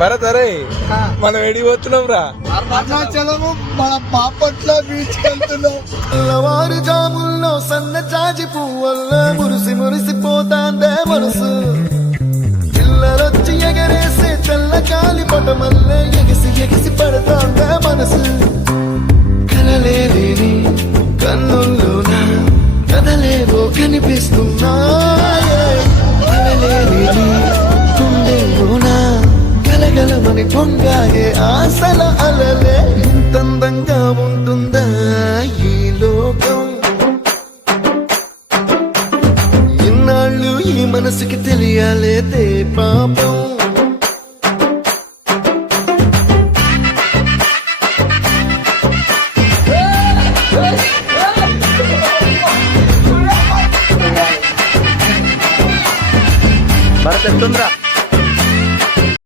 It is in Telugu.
భరత్ అరే మనం ఎడిపోతున్నాం రా అరుణాచలము మన బాపట్ల బీచ్ వెళ్తున్నాం. తెల్లవారు జాముల్లో సన్న జాజి పువ్వల్ల మురిసి మురిసిపోతాందే మనసు. పిల్లలొచ్చి ఎగరేసే తెల్ల గాలి పటమల్లే ఎగిసి ఎగిసి పడతాందే మనసు. కలలేని కన్నుల్లోన కదలేవో కనిపిస్తున్నాయే. కలలేని గుండెల్లోన గలగలమని పొంగాయే ఆశల అలలే. ఇంతందంగా ఉంటుందా ఈ లోకం? ఇన్నాళ్ళు ఈ మనసుకి తెలియాలేదే పాపం. భరత్ ఎట్టుందిరా?